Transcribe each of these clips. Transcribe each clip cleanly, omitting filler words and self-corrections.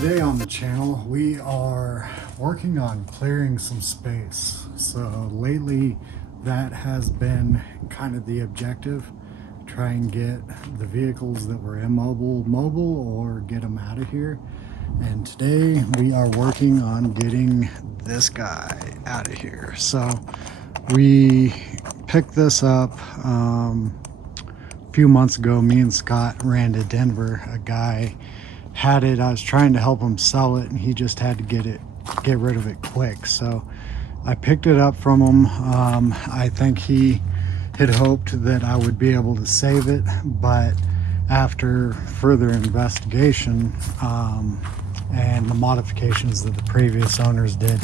Today on the channel, we are working on clearing some space. So lately, that has been kind of the objective. Try and get the vehicles that were immobile mobile or get them out of here. And today we are working on getting this guy out of here. So we picked this up a few months ago. Me and Scott ran to Denver. A guy had it. I was trying to help him sell it, and he just had to get rid of it quick. So I picked it up from him. I think he had hoped that I would be able to save it, but after further investigation and the modifications that the previous owners did,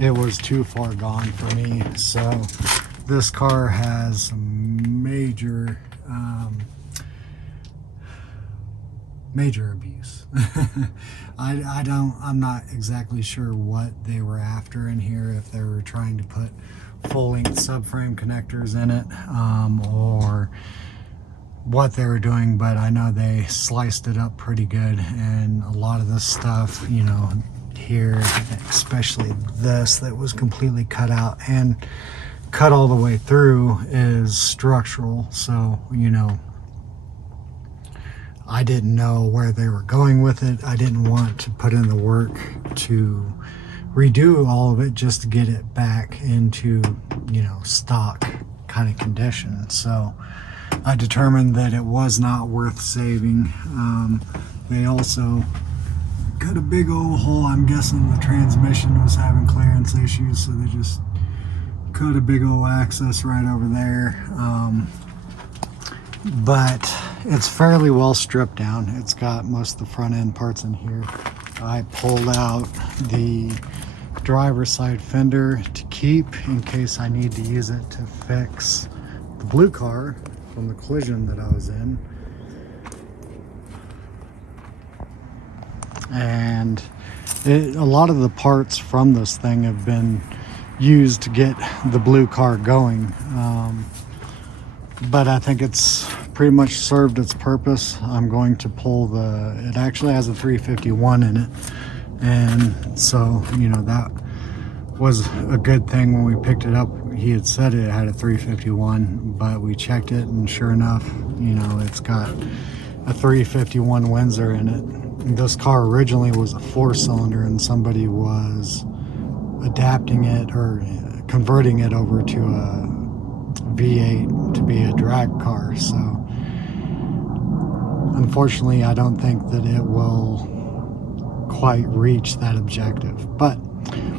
it was too far gone for me. So this car has some major abuse. I'm not exactly sure what they were after in here, if they were trying to put full-length subframe connectors in it, or what they were doing, but I know they sliced it up pretty good. And a lot of this stuff, you know, here, especially this that was completely cut out and cut all the way through, is structural. So, you know, I didn't know where they were going with it. I didn't want to put in the work to redo all of it just to get it back into, you know, stock kind of condition. So I determined that it was not worth saving. They also got a big old hole. I'm guessing the transmission was having clearance issues, so they just cut a big old access right over there. But it's fairly well stripped down. It's got most of the front end parts in here. I pulled out the driver's side fender to keep in case I need to use it to fix the blue car from the collision that I was in. And a lot of the parts from this thing have been used to get the blue car going. But I think it's pretty much served its purpose. I'm going to pull it actually has a 351 in it. And so, you know, that was a good thing when we picked it up. He had said it had a 351, but we checked it, and sure enough, you know, it's got a 351 Windsor in it. This car originally was a 4-cylinder, and somebody was adapting it or converting it over to a V8 to be a drag car. So unfortunately, I don't think that it will quite reach that objective, but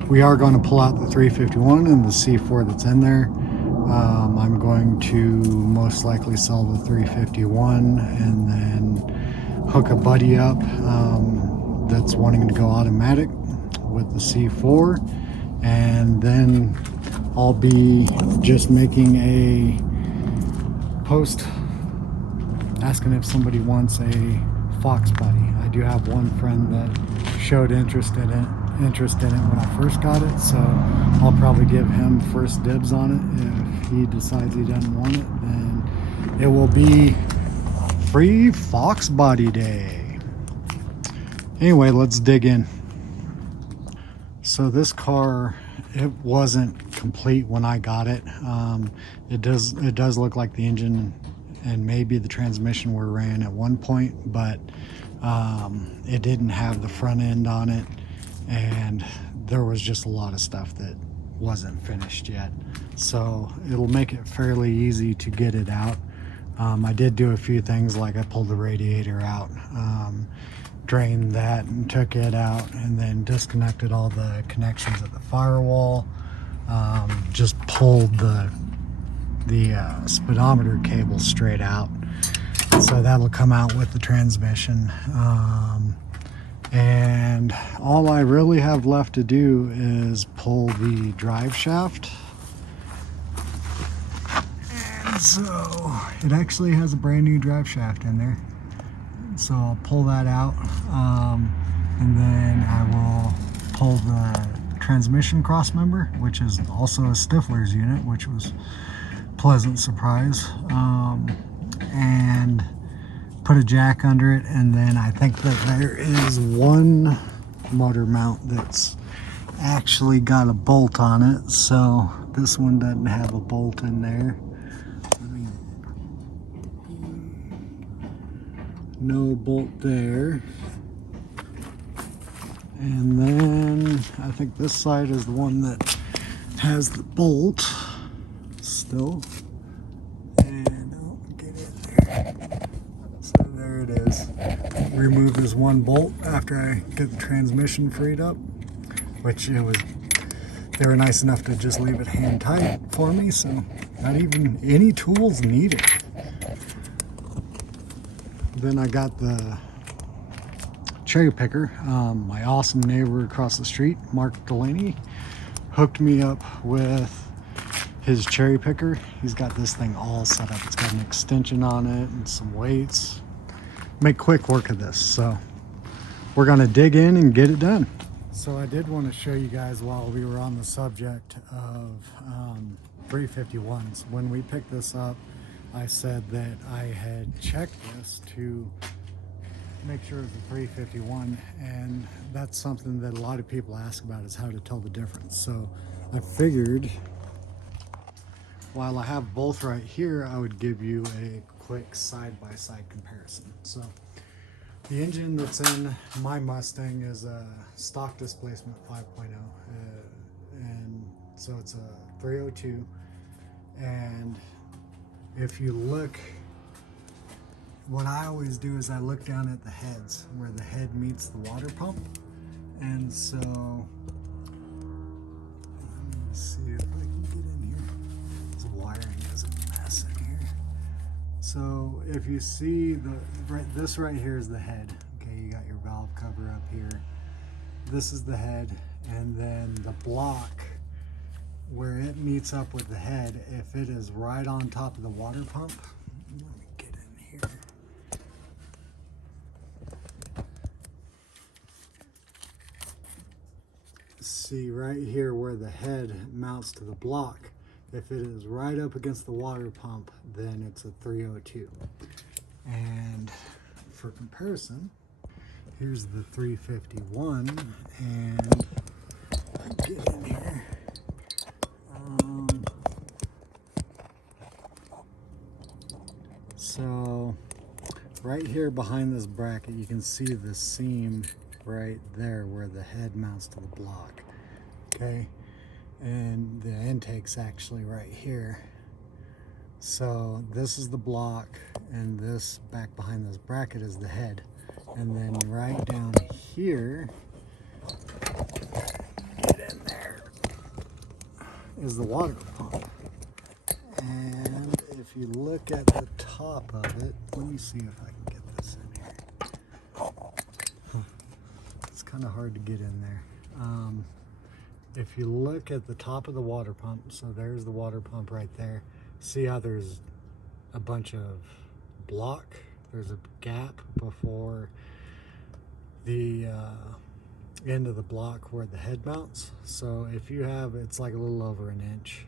we are going to pull out the 351 and the C4 that's in there. I'm going to most likely sell the 351 and then hook a buddy up that's wanting to go automatic with the C4, and then I'll be just making a post asking if somebody wants a Fox Buddy. I do have one friend that showed interest in it when I first got it, so I'll probably give him first dibs on it. If he decides he doesn't want it, then it will be free Fox Body Day. Anyway, let's dig in. So this car, it wasn't complete when I got it. It does look like the engine and maybe the transmission were ran at one point, but it didn't have the front end on it, and there was just a lot of stuff that wasn't finished yet. So it'll make it fairly easy to get it out. I did do a few things, like I pulled the radiator out, drained that and took it out, and then disconnected all the connections at the firewall. Just pulled the speedometer cable straight out, so that'll come out with the transmission. And all I really have left to do is pull the drive shaft. And so it actually has a brand new drive shaft in there, so I'll pull that out, and then I will pull the transmission cross member, which is also a Stifler's unit, which was a pleasant surprise, and put put a jack under it, and then I think that there is one motor mount that's actually got a bolt on it, so this one doesn't have a bolt in there. No bolt there. And then I think this side is the one that has the bolt still. And oh, get in there. So there it is. Remove this one bolt after I get the transmission freed up, which they were nice enough to just leave it hand tight for me, so not even any tools needed. Then I got the cherry picker. My awesome neighbor across the street, Mark Delaney, hooked me up with his cherry picker. He's got this thing all set up. It's got an extension on it and some weights. Make quick work of this. So we're gonna dig in and get it done. So I did want to show you guys while we were on the subject of 351s. When we picked this up, I said that I had checked this to make sure it's a 351, and that's something that a lot of people ask about, is how to tell the difference. So I figured while I have both right here, I would give you a quick side-by-side comparison. So the engine that's in my Mustang is a stock displacement 5.0, and so it's a 302. And if you look, what I always do is I look down at the heads, where the head meets the water pump. And so, let me see if I can get in here. This wiring is a mess in here. So if you see this right here is the head. Okay, you got your valve cover up here. This is the head, and then the block where it meets up with the head, if it is right on top of the water pump, let me get in here. See right here where the head mounts to the block, if it is right up against the water pump, then it's a 302. And for comparison, here's the 351, and get in here. So right here behind this bracket, you can see the seam right there where the head mounts to the block. Okay, and the intake's actually right here. So this is the block, and this back behind this bracket is the head. And then right down here, get in there, is the water pump. And if you look at the top of it, let me see if I can get this in here. It's kind of hard to get in there. If you look at the top of the water pump, so there's the water pump right there. See how there's a bunch of block? There's a gap before the end of the block where the head mounts. So if you have, it's like a little over an inch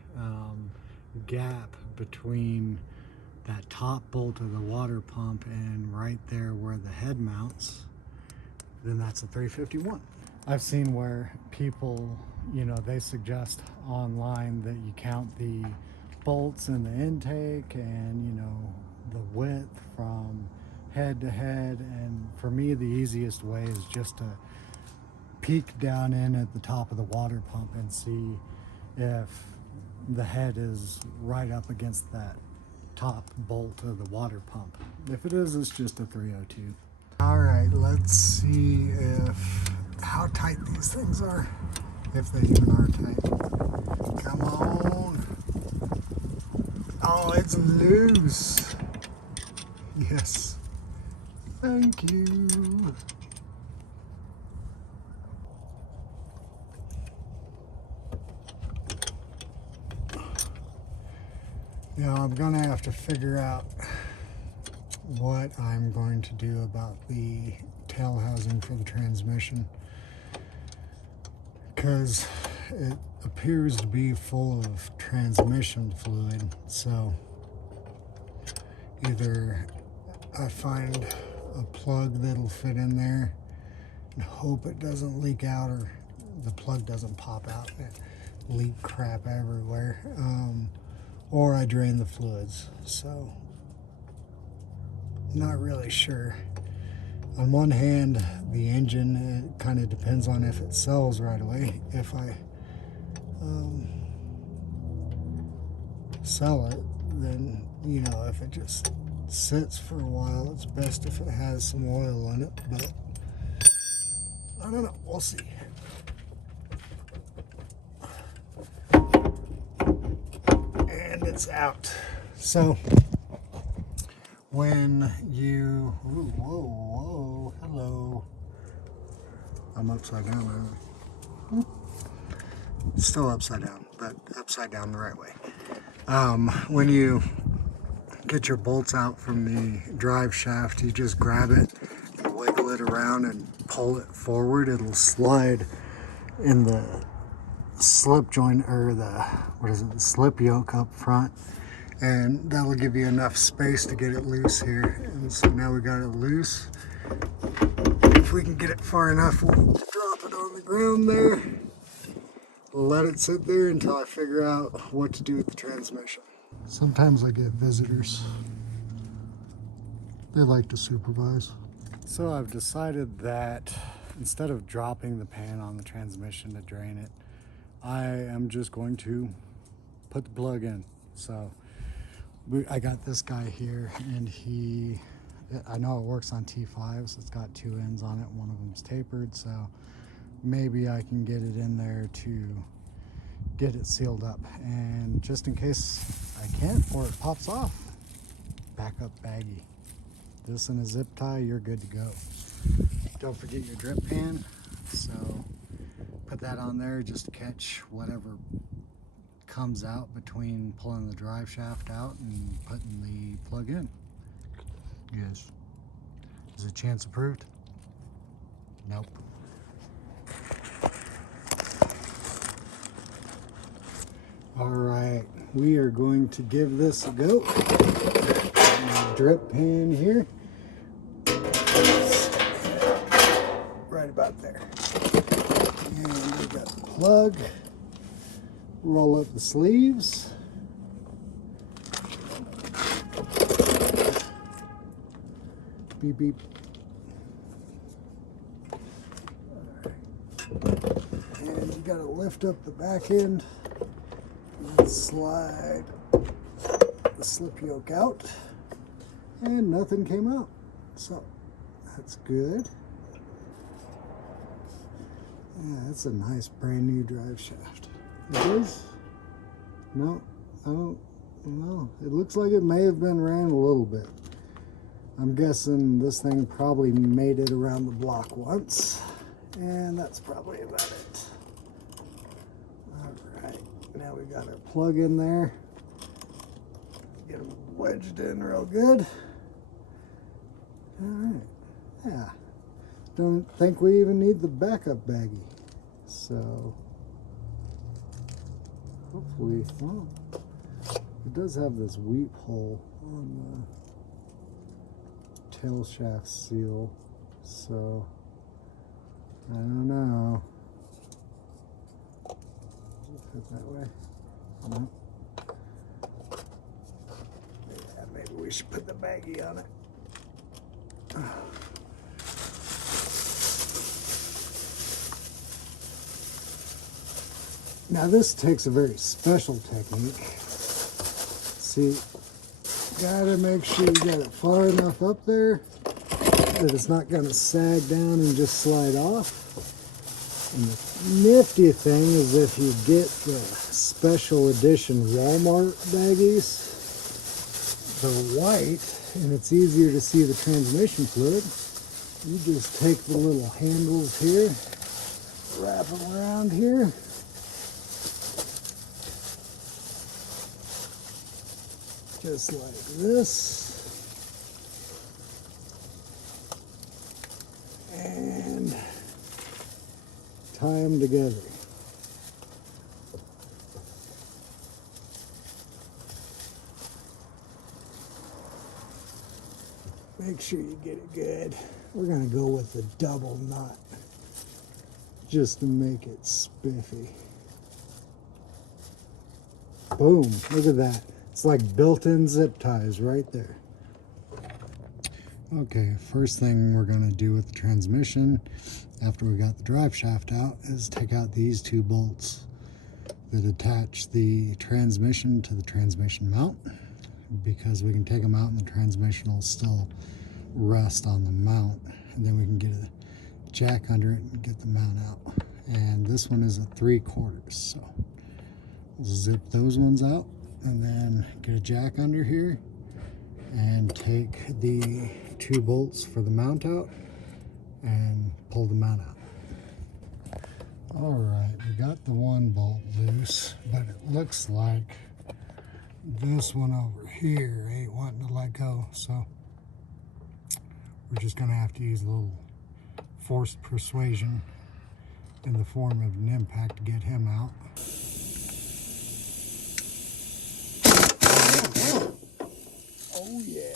gap between that top bolt of the water pump and right there where the head mounts, then that's a 351. I've seen where people, you know, they suggest online that you count the bolts in the intake and, you know, the width from head to head. And for me, the easiest way is just to peek down in at the top of the water pump and see if the head is right up against that top bolt of the water pump. If it is, it's just a 302. All right, let's see how tight these things are, if they even are tight. Come on. Oh, it's loose. Yes. Thank you. Now I'm gonna have to figure out what I'm going to do about the tail housing for the transmission, because it appears to be full of transmission fluid. So either I find a plug that'll fit in there and hope it doesn't leak out or the plug doesn't pop out and leak crap everywhere. Or I drain the fluids. So, not really sure. On one hand, the engine, it kind of depends on if it sells right away. If I sell it, then, you know, if it just sits for a while, it's best if it has some oil in it, but I don't know, we'll see. And it's out. So when you, ooh, whoa, hello. I'm upside down now. Still upside down, but upside down the right way. When you get your bolts out from the drive shaft, you just grab it and wiggle it around and pull it forward. It'll slide in the slip joint, or the slip yoke up front, and that'll give you enough space to get it loose here. And so now we got it loose. If we can get it far enough, we'll drop it on the ground there. Let it sit there until I figure out what to do with the transmission. Sometimes I get visitors. They like to supervise. So I've decided that instead of dropping the pan on the transmission to drain it, I am just going to put the plug in. So I got this guy here, and I know it works on T5s. It's got 2 ends on it. One of them's tapered, so maybe I can get it in there to get it sealed up. And just in case I can't, or it pops off, backup baggie. This and a zip tie, you're good to go. Don't forget your drip pan, so put that on there just to catch whatever comes out between pulling the drive shaft out and putting the plug in. Yes. Is it chance approved? Nope. All right, we are going to give this a go. Drip pan here. Right about there. And we got the plug. Roll up the sleeves. Beep, beep. And you gotta lift up the back end and slide the slip yoke out. And nothing came out. So that's good. Yeah, that's a nice brand new drive shaft. It is? No, I don't know. It looks like it may have been ran a little bit. I'm guessing this thing probably made it around the block once, and that's probably about it. All right, now we got our plug in there. Get them wedged in real good. All right, yeah. Don't think we even need the backup baggie. So hopefully, well, it does have this weep hole on the tail shaft seal, so I don't know. Does it fit that way? No. Yeah, maybe we should put the baggie on it. Now this takes a very special technique. See, gotta make sure you got it far enough up there that it's not gonna sag down and just slide off. And the nifty thing is if you get the special edition Walmart baggies, the white, and it's easier to see the transmission fluid, you just take the little handles here, wrap them around here, just like this, and tie them together. Make sure you get it good. We're gonna go with the double nut just to make it spiffy. Boom, look at that. It's like built-in zip ties right there. Okay, first thing we're gonna do with the transmission after we got the drive shaft out is take out these two bolts that attach the transmission to the transmission mount, because we can take them out and the transmission will still rest on the mount, and then we can get a jack under it and get the mount out. And this one is a 3/4, so we'll zip those ones out and then get a jack under here and take the two bolts for the mount out and pull the mount out. All right, we got the one bolt loose, but it looks like this one over here ain't wanting to let go, so we're just gonna have to use a little forced persuasion in the form of an impact to get him out. Oh yeah.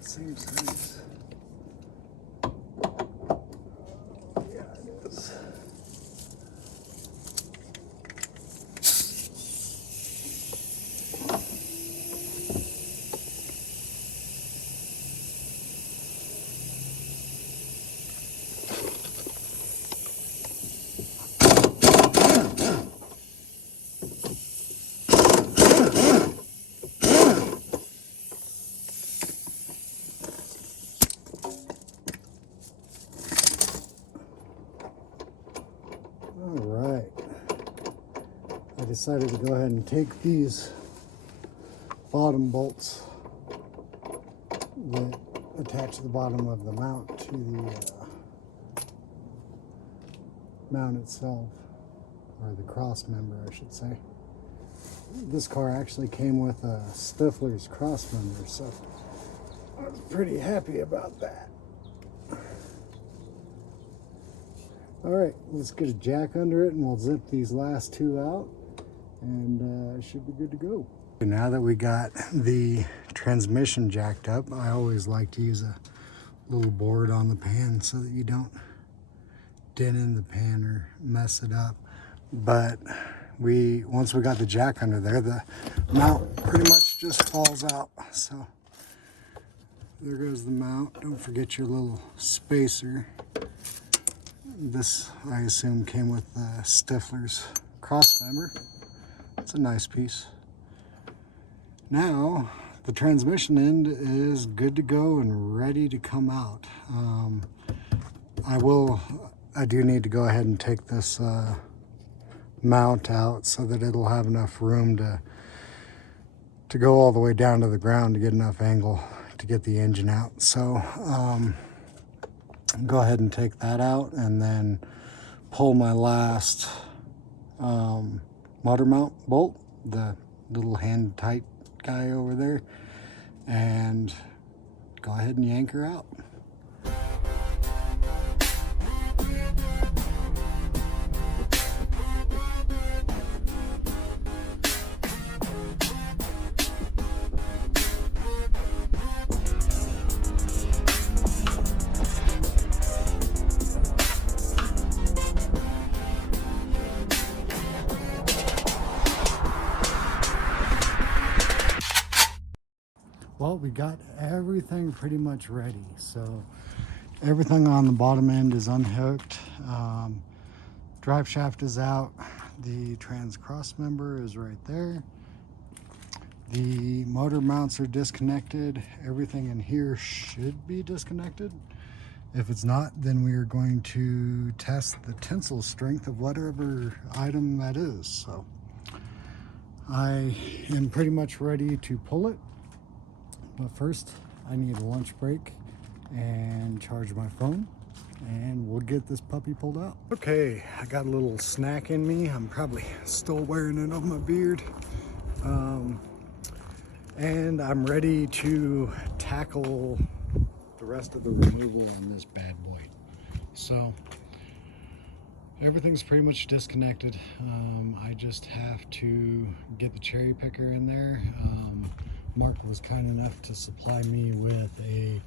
Same size. Yeah, it is. All right, I decided to go ahead and take these bottom bolts that attach the bottom of the mount to the mount itself, or the cross member, I should say. This car actually came with a Stifler's cross member, so I'm pretty happy about that. All right, let's get a jack under it and we'll zip these last two out, and it should be good to go. Now that we got the transmission jacked up, I always like to use a little board on the pan so that you don't dent in the pan or mess it up. But once we got the jack under there, the mount pretty much just falls out. So there goes the mount. Don't forget your little spacer. This, I assume, came with the Stifler's cross member. It's a nice piece. Now, the transmission end is good to go and ready to come out. I do need to go ahead and take this mount out so that it'll have enough room to go all the way down to the ground to get enough angle to get the engine out. So, go ahead and take that out and then pull my last motor mount bolt, the little hand tight guy over there, and go ahead and yank her out. Well, we got everything pretty much ready. So everything on the bottom end is unhooked. Drive shaft is out. The trans cross member is right there. The motor mounts are disconnected. Everything in here should be disconnected. If it's not, then we are going to test the tensile strength of whatever item that is. So I am pretty much ready to pull it. But first, I need a lunch break and charge my phone, and we'll get this puppy pulled out. Okay, I got a little snack in me. I'm probably still wearing it on my beard. And I'm ready to tackle the rest of the removal on this bad boy. So everything's pretty much disconnected. I just have to get the cherry picker in there. Mark was kind enough to supply me with a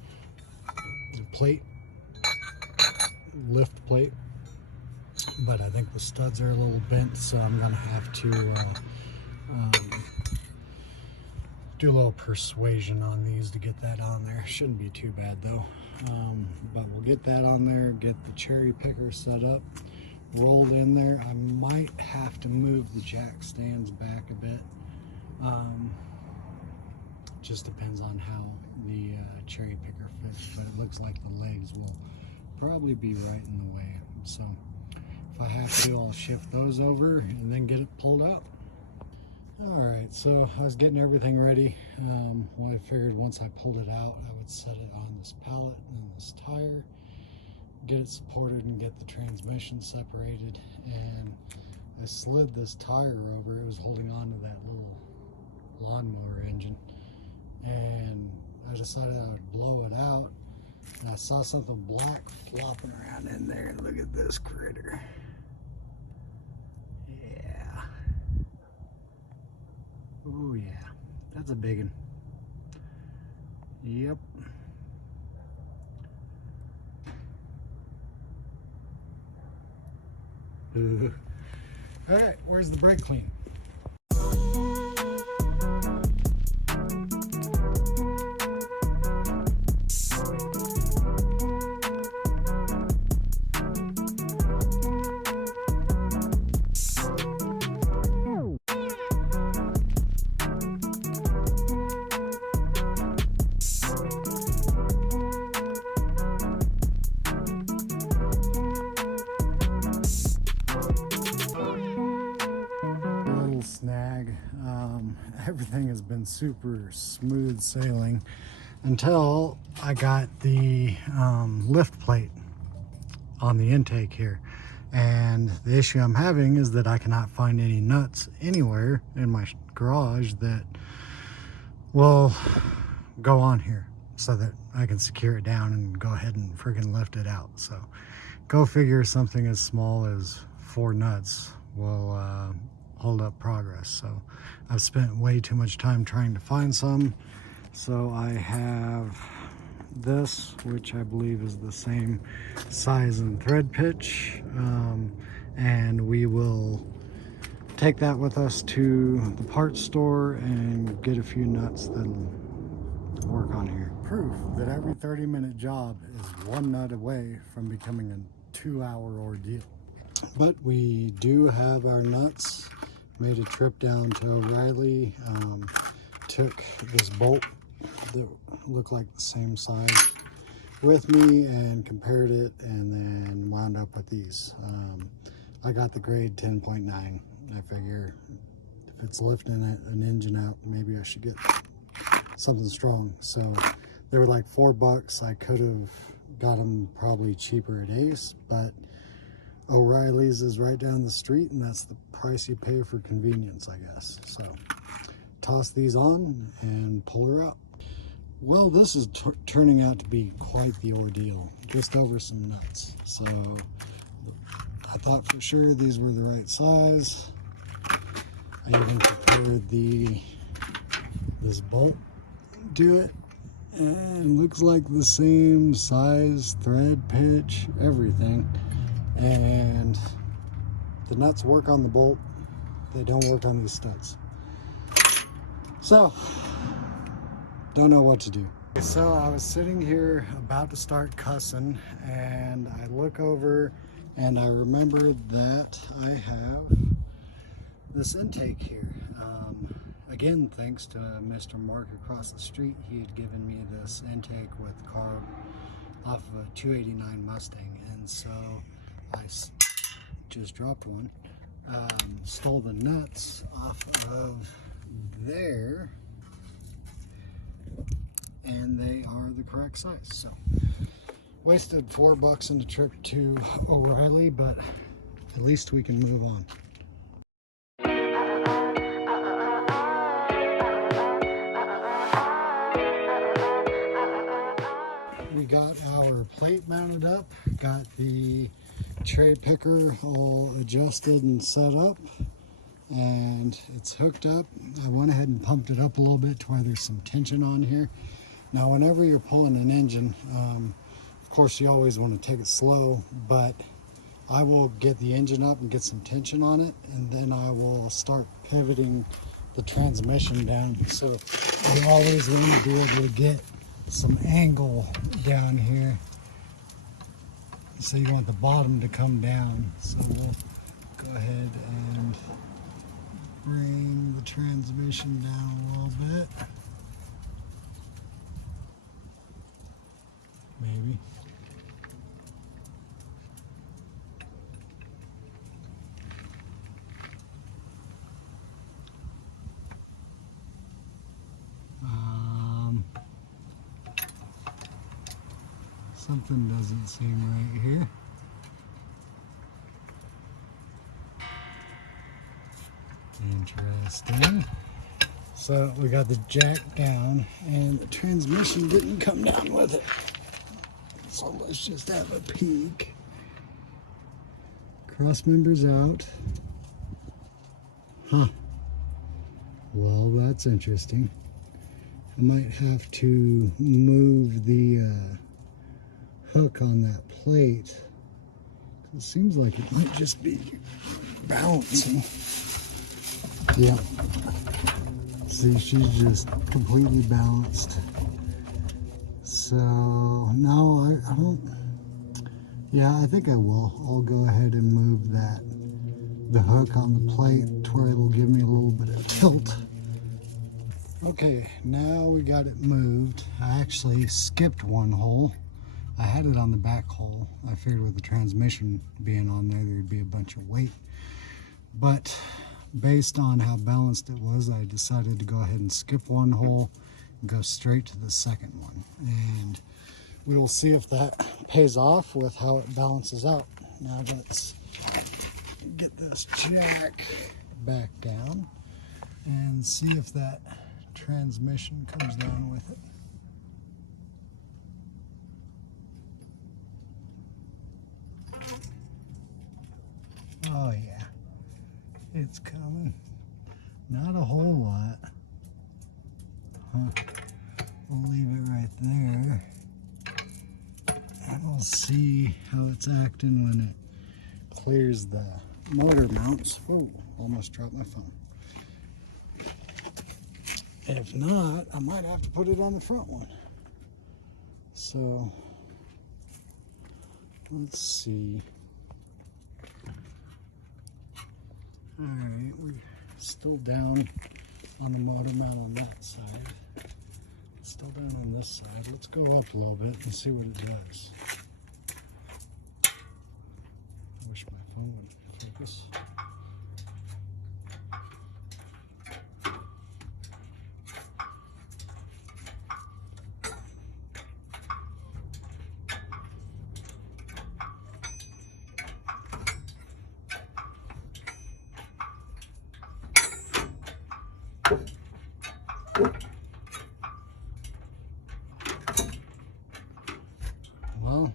plate, lift plate, but I think the studs are a little bent, so I'm gonna have to do a little persuasion on these to get that on there. Shouldn't be too bad though. But we'll get that on there, get the cherry picker set up, rolled in there. I might have to move the jack stands back a bit. Just depends on how the cherry picker fits, but it looks like the legs will probably be right in the way. So if I have to, I'll shift those over and then get it pulled out. All right, so I was getting everything ready. Well, I figured once I pulled it out, I would set it on this pallet and this tire, get it supported and get the transmission separated. And I slid this tire over. It was holding on to that little lawnmower engine. And I decided I would blow it out. And I saw something black flopping around in there. And look at this critter. Yeah. Oh yeah, that's a big one. Yep. All right, where's the brake clean? Snag. Everything has been super smooth sailing until I got the lift plate on the intake here, and the issue I'm having is that I cannot find any nuts anywhere in my garage that will go on here so that I can secure it down and go ahead and friggin' lift it out. So go figure, something as small as 4 nuts will hold up progress. So I've spent way too much time trying to find some. So I have this, which I believe is the same size and thread pitch, and we will take that with us to the parts store and get a few nuts that'll work on here. Proof that every 30-minute job is 1 nut away from becoming a 2-hour ordeal. But we do have our nuts. Made a trip down to O'Reilly, took this bolt that looked like the same size with me and compared it, and then wound up with these. I got the grade 10.9. I figure if it's lifting an engine out, maybe I should get something strong. So they were like $4. I could have got them probably cheaper at Ace, but O'Reilly's is right down the street, and that's the price you pay for convenience, I guess. So toss these on and pull her up. Well, this is turning out to be quite the ordeal, just over some nuts. So I thought for sure these were the right size. I even prepared this bolt to it, and looks like the same size, thread pitch, everything. And the nuts work on the bolt, they don't work on these studs. So don't know what to do. So I was sitting here about to start cussing, and I look over and I remembered that I have this intake here. Again, thanks to Mr. Mark across the street, he had given me this intake with carb off of a 289 Mustang, and so I just dropped one, stole the nuts off of there, and they are the correct size. So wasted $4 in the trip to O'Reilly, but at least we can move on. got our plate mounted up, got the tray picker all adjusted and set up, and it's hooked up. I went ahead and pumped it up a little bit to where there's some tension on here. Now whenever you're pulling an engine, of course you always want to take it slow, but I will get the engine up and get some tension on it, and then I will start pivoting the transmission down. So you always want to be able to get some angle down here. So you want the bottom to come down. So we'll go ahead and bring the transmission down a little bit. Maybe. Something doesn't seem right here. Interesting. So we got the jack down and the transmission didn't come down with it. So let's just have a peek. Cross members out. Huh. Well, that's interesting. I might have to move the hook on that plate. It seems like it might just be balancing. Yeah. See, she's just completely balanced. So, no, I don't. Yeah, I think I will. I'll go ahead and move the hook on the plate to where it'll give me a little bit of tilt. Okay, now we got it moved. I actually skipped one hole. I had it on the back hole. I figured with the transmission being on there, there'd be a bunch of weight. But based on how balanced it was, I decided to go ahead and skip one hole and go straight to the second one. And we will see if that pays off with how it balances out. Now let's get this jack back down and see if that transmission comes down with it. Oh yeah, it's coming. Not a whole lot. Huh. We'll leave it right there. And we'll see how it's acting when it clears the motor mounts. Whoa, almost dropped my phone. If not, I might have to put it on the front one. So, let's see. Alright, we're still down on the motor mount on that side. Still down on this side. Let's go up a little bit and see what it does. I wish my phone would focus. Well,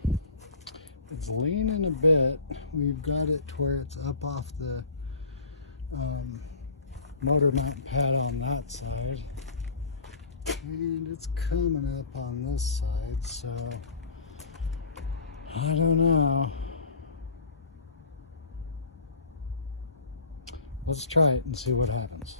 it's leaning a bit. We've got it to where it's up off the motor mount pad on that side, and it's coming up on this side, so I don't know. Let's try it and see what happens.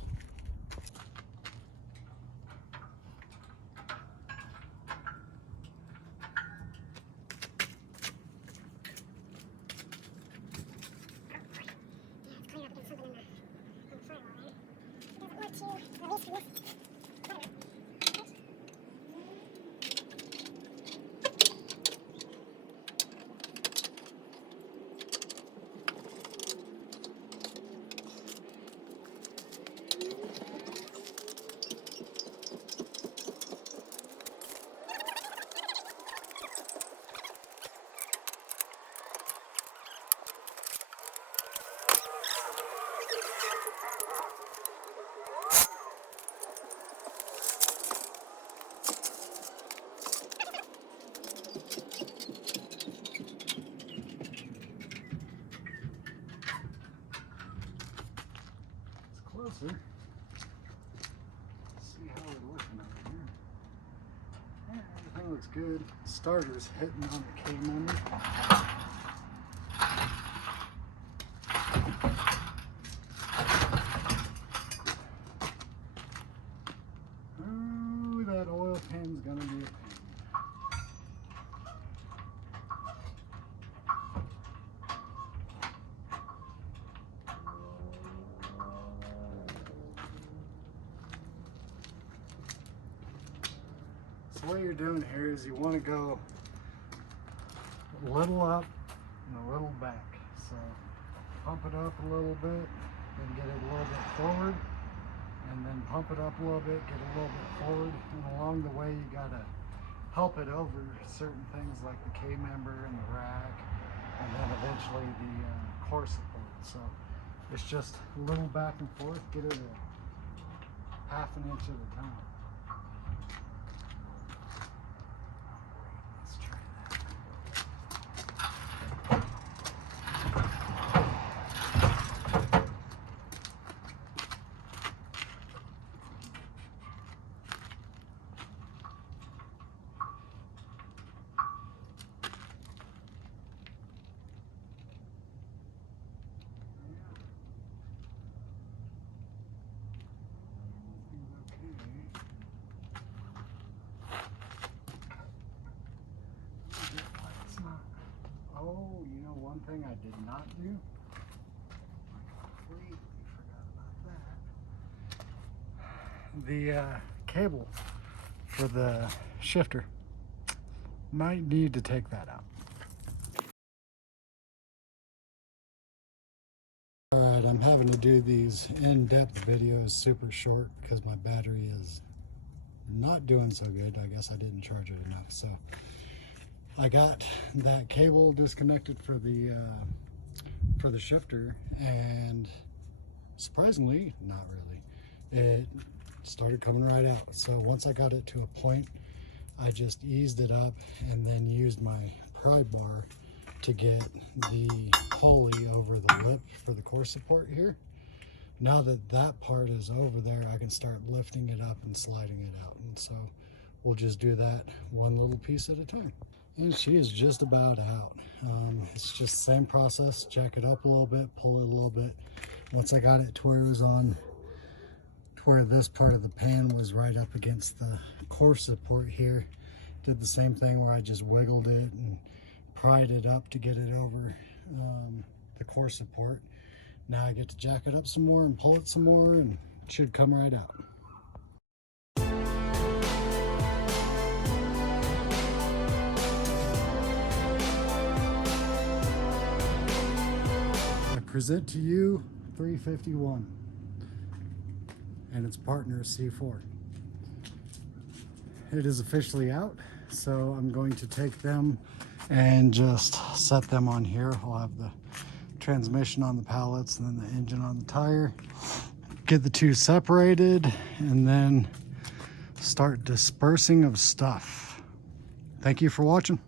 Everything looks good. Starter's hitting on the K-member. Ooh, that oil pan's gonna be a pain. So what you're doing here is you want to go a little up and a little back. So pump it up a little bit, then get it a little bit forward, and then pump it up a little bit, get a little bit forward, and along the way you gotta help it over certain things like the K-member and the rack, and then eventually the core support. So it's just a little back and forth, get it a half an inch at a time. Let's try that. Oh, you know one thing I did not do? I completely forgot about that. The cable for the shifter. Might need to take that out. Alright, I'm having to do these in-depth videos super short because my battery is not doing so good. I guess I didn't charge it enough. So I got that cable disconnected for the shifter, and surprisingly, not really, it started coming right out. So once I got it to a point, I just eased it up and then used my pry bar to get the pulley over the lip for the core support here. Now that that part is over there, I can start lifting it up and sliding it out. And so we'll just do that one little piece at a time. And she is just about out. It's just the same process. Jack it up a little bit, pull it a little bit. Once I got it to where it was on, to where this part of the pan was right up against the core support here, did the same thing where I just wiggled it and pried it up to get it over the core support. Now I get to jack it up some more and pull it some more, and it should come right out. Present to you 351 and its partner C4. It is officially out, so I'm going to take them and just set them on here. I'll have the transmission on the pallets and then the engine on the tire. Get the two separated and then start dispersing of stuff. Thank you for watching.